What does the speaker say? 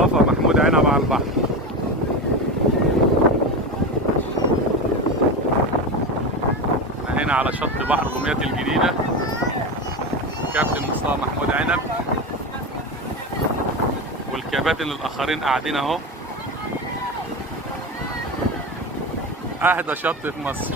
مصطفى محمود عنب على البحر. هنا على شط بحر دمياط الجديدة، كابتن مصطفى محمود عنب والكباتن الآخرين قاعدين أهو. أهدى شط في مصر.